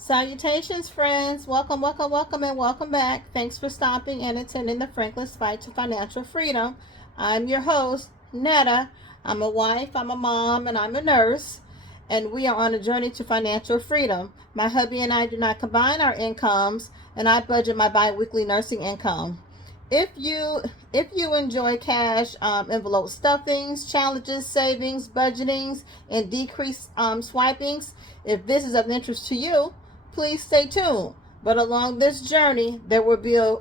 Salutations, friends. Welcome, welcome, welcome, and welcome back. Thanks for stopping and attending the Franklin's Fight to Financial Freedom. I'm your host, Netta. I'm a wife, I'm a mom, and I'm a nurse. And we are on a journey to financial freedom. My hubby and I do not combine our incomes, and I budget my bi-weekly nursing income. If you if you enjoy cash envelope stuffings, challenges, savings, budgetings, and decreased swipings, if this is of interest to you, please stay tuned. But along this journey, there will be a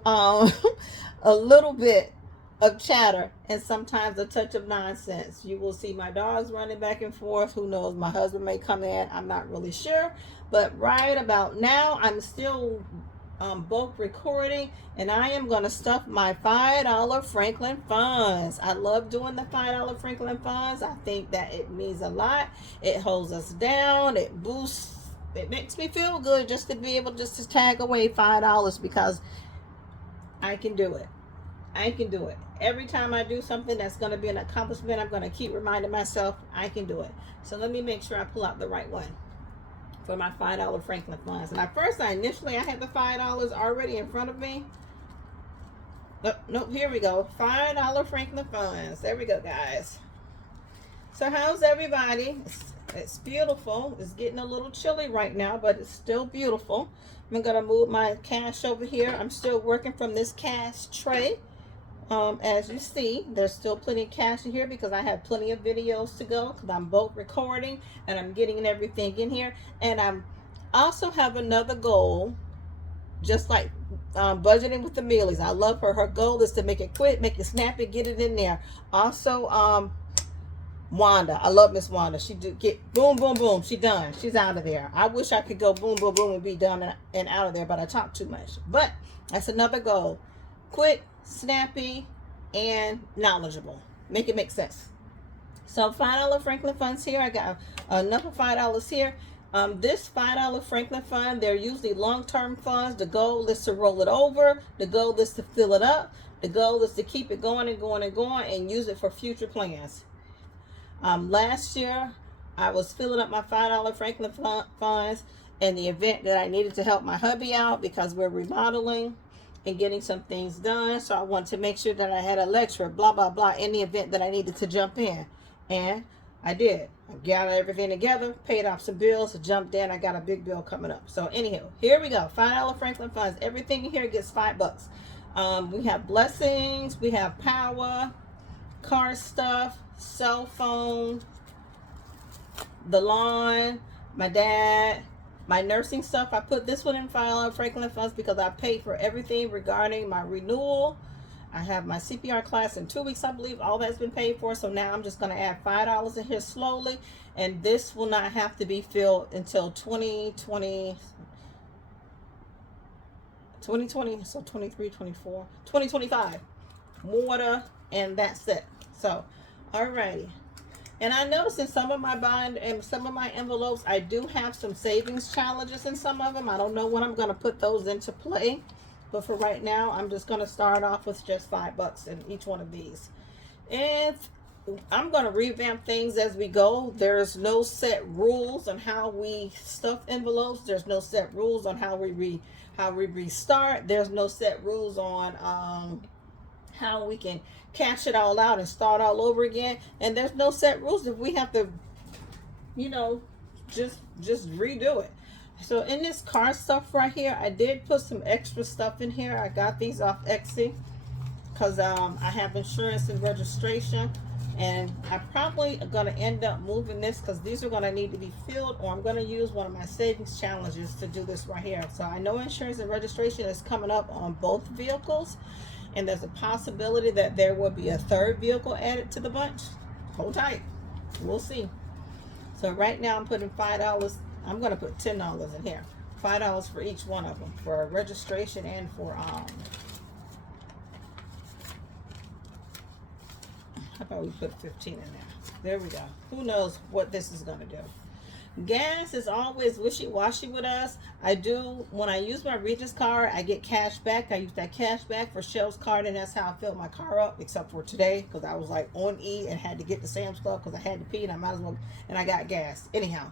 little bit of chatter and sometimes a touch of nonsense. You will see my dogs running back and forth. Who knows? My husband may come in. I'm not really sure. But right about now, I'm still bulk recording, and I am going to stuff my $5 Franklin funds. I love doing the $5 Franklin funds. I think that it means a lot. It holds us down. It boosts. It makes me feel good just to be able just to tag away $5 because I can do it. I can do it. Every time I do something that's going to be an accomplishment, I'm going to keep reminding myself I can do it. So let me make sure I pull out the right one for my $5 Franklin funds. And initially I had the $5 already in front of me. Nope, here we go. $5 Franklin funds. There we go, guys. So how's everybody? It's beautiful. It's getting a little chilly right now, but it's still beautiful. I'm gonna move my cash over here. I'm still working from this cash tray. As you see, there's still plenty of cash in here because I have plenty of videos to go because I'm both recording and I'm getting everything in here. And I'm also have another goal, just like budgeting with the Millies. I love her. Her goal is to make it quick, make it snappy, get it in there. Also, Wanda, I love Miss Wanda. She do get boom, boom, boom. She done. She's out of there. I wish I could go boom, boom, boom and be done and out of there, but I talk too much. But that's another goal. Quick, snappy, and knowledgeable. Make it make sense. So $5 Franklin funds here. I got another $5 here. This $5 Franklin fund, they're usually long-term funds. The goal is to roll it over. The goal is to fill it up. The goal is to keep it going and going and going and use it for future plans. Last year, I was filling up my $5 Franklin funds in the event that I needed to help my hubby out because we're remodeling and getting some things done. So I wanted to make sure that I had a lecture, blah, blah, blah, in the event that I needed to jump in. And I did. I gathered everything together, paid off some bills, jumped in. I got a big bill coming up. So anyhow, here we go. $5 Franklin funds. Everything in here gets $5. We have blessings. We have power, car stuff, cell phone, the lawn, my dad, my nursing stuff. I put this one in $5 Franklin funds because I paid for everything regarding my renewal. I have my CPR class in 2 weeks, I believe. All that's been paid for. So now I'm just going to add $5 in here slowly. And this will not have to be filled until 2020. So 23, 24, 2025. Water, and that's it. So, alrighty. And I noticed in some of my bind and some of my envelopes, I do have some savings challenges in some of them. I don't know when I'm going to put those into play. But for right now, I'm just going to start off with just $5 in each one of these. And I'm going to revamp things as we go. There's no set rules on how we stuff envelopes. There's no set rules on how we restart. There's no set rules on how we can cash it all out and start all over again. And there's no set rules if we have to, just redo it. So in this car stuff right here, I did put some extra stuff in here. I got these off Etsy because I have insurance and registration. And I probably are going to end up moving this because these are going to need to be filled, or I'm going to use one of my savings challenges to do this right here. So I know insurance and registration is coming up on both vehicles. And there's a possibility that there will be a third vehicle added to the bunch. Hold tight. We'll see. So right now I'm putting $5. I'm going to put $10 in here. $5 for each one of them. For registration and for, how about we put 15 in there. There we go. Who knows what this is going to do. Gas is always wishy-washy with us. When I use my Regis card, I get cash back. I use that cash back for Shell's card, and that's how I filled my car up, except for today, because I was like on E and had to get to Sam's Club because I had to pee, and I might as well, and I got gas. Anyhow,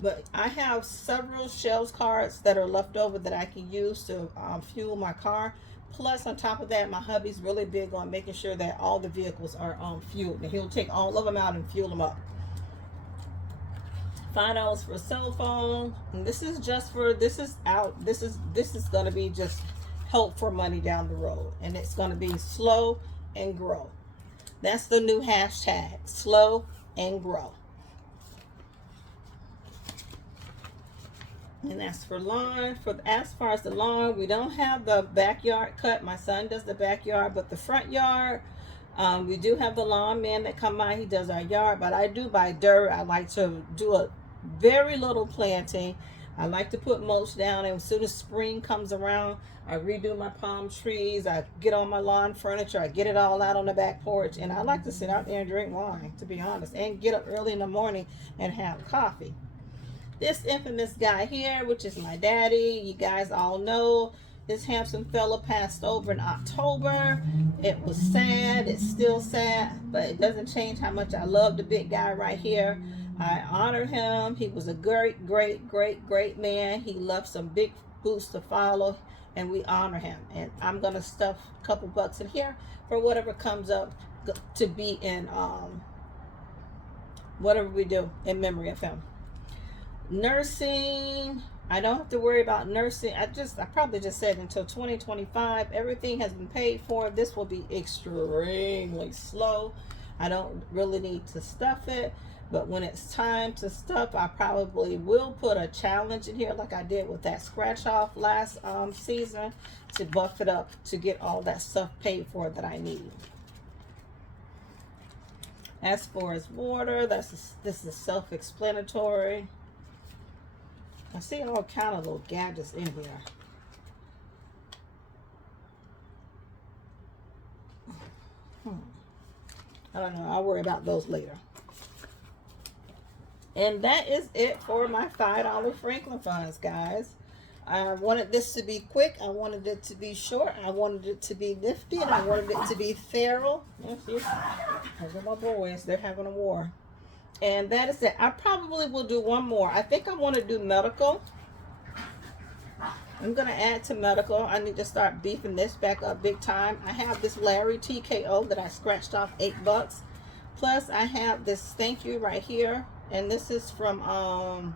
But I have several shells cards that are left over that I can use to fuel my car. Plus, on top of that, my hubby's really big on making sure that all the vehicles are fueled. And he'll take all of them out and fuel them up. $5 for a cell phone. And this is just for, this is going to be just help for money down the road. And it's going to be slow and grow. That's the new hashtag, slow and grow. And that's for lawn. As far as the lawn, we don't have the backyard cut. My son does the backyard, but the front yard, we do have the lawn man that come by. He does our yard, but I do buy dirt. I like to do a very little planting. I like to put mulch down, and as soon as spring comes around, I redo my palm trees. I get on my lawn furniture. I get it all out on the back porch, and I like to sit out there and drink wine, to be honest, and get up early in the morning and have coffee. This infamous guy here, which is my daddy, you guys all know, this handsome fella passed over in October. It was sad. It's still sad, but it doesn't change how much I love the big guy right here. I honor him. He was a great, great, great, great man. He left some big boots to follow, and we honor him. And I'm going to stuff a couple bucks in here for whatever comes up to be in whatever we do in memory of him. Nursing, I don't have to worry about nursing. I probably just said until 2025 everything has been paid for. This will be extremely slow. I don't really need to stuff it, but when it's time to stuff, I probably will put a challenge in here like I did with that scratch off last season to buff it up to get all that stuff paid for that I need. As far as water, this is self-explanatory. I see all kind of little gadgets in here. I don't know. I'll worry about those later. And that is it for my $5 Franklin funds, guys. I wanted this to be quick. I wanted it to be short. I wanted it to be nifty. And I wanted it to be feral. Those are my boys. They're having a war. And that is it. I probably will do one more. I think I want to do medical. I'm going to add to medical. I need to start beefing this back up big time. I have this Larry TKO that I scratched off $8. Plus, I have this Thankyou right here. And this is from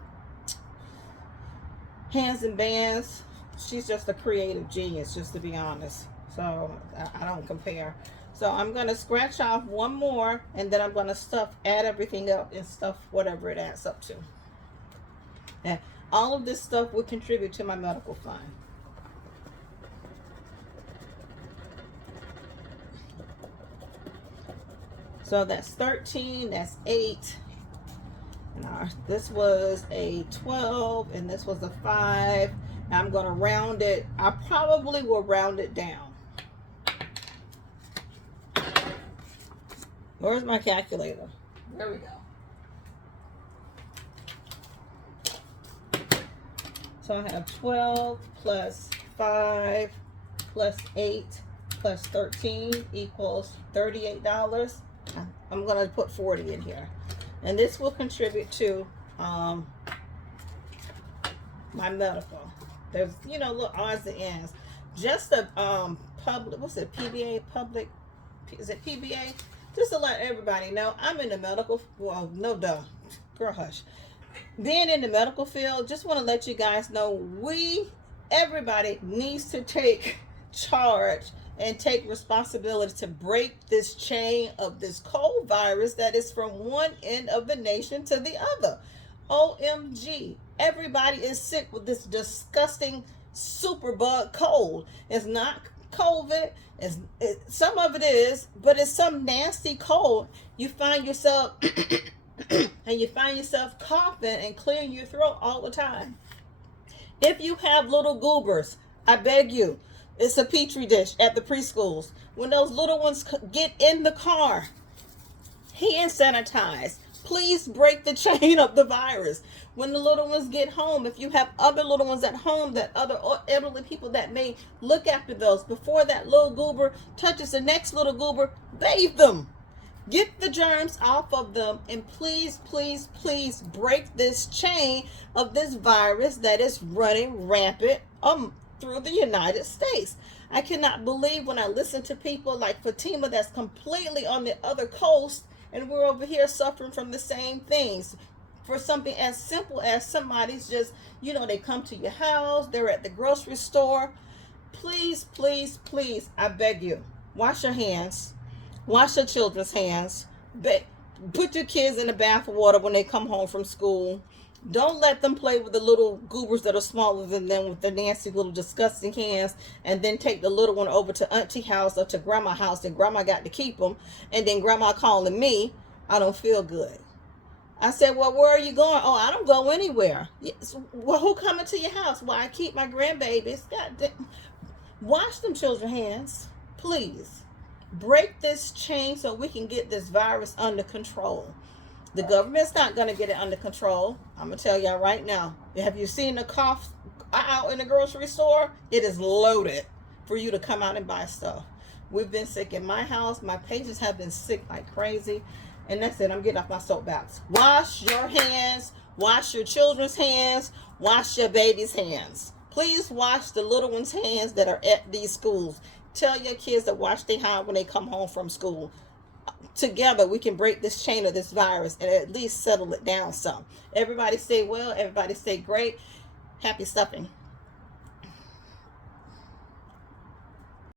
Hands and Bands. She's just a creative genius, just to be honest. So, I don't compare. So I'm going to scratch off one more, and then I'm going to add everything up and stuff whatever it adds up to. And all of this stuff will contribute to my medical fund. So that's 13, that's 8. Now, this was a 12, and this was a 5. I'm going to round it. I probably will round it down. Where's my calculator? There we go. So I have 12 plus 5 plus 8 plus 13 equals $38. I'm going to put 40 in here. And this will contribute to my medical. There's, you know, little odds and ends. Just a public, what's it, PBA, public, is it PBA? Just to let everybody know, I'm in the medical, well, no duh, girl hush. Being in the medical field, just want to let you guys know, everybody needs to take charge and take responsibility to break this chain of this cold virus that is from one end of the nation to the other. OMG, everybody is sick with this disgusting superbug cold. It's not COVID. Some of it is, but it's some nasty cold. You find yourself and you find yourself coughing and clearing your throat all the time. If you have little goobers, I beg you, it's a petri dish at the preschools. When those little ones get in the car, hand sanitize. Please break the chain of the virus. When the little ones get home, if you have other little ones at home, that other elderly people that may look after those, before that little goober touches the next little goober, bathe them. Get the germs off of them, and please, please, please break this chain of this virus that is running rampant through the United States. I cannot believe when I listen to people like Fatima that's completely on the other coast, and we're over here suffering from the same things. For something as simple as somebody's just, they come to your house, they're at the grocery store. Please, please, please, I beg you, wash your hands. Wash your children's hands. Put your kids in the bath water when they come home from school. Don't let them play with the little goobers that are smaller than them with their nasty little disgusting hands, and then take the little one over to auntie house or to grandma house, and grandma got to keep them, and then grandma calling me, I don't feel good. I said, well, where are you going? Oh, I don't go anywhere. Yes. Well, who coming to your house? Well, I keep my grandbabies. God damn. Wash them children's hands, please. Break this chain so we can get this virus under control. The government's not going to get it under control. I'm going to tell y'all right now. Have you seen the cough out in the grocery store? It is loaded for you to come out and buy stuff. We've been sick in my house. My patients have been sick like crazy. And that's it. I'm getting off my soapbox. Wash your hands. Wash your children's hands. Wash your baby's hands. Please wash the little ones' hands that are at these schools. Tell your kids to wash their hands when they come home from school. Together, we can break this chain of this virus and at least settle it down some. Everybody stay well. Everybody stay great. Happy stuffing.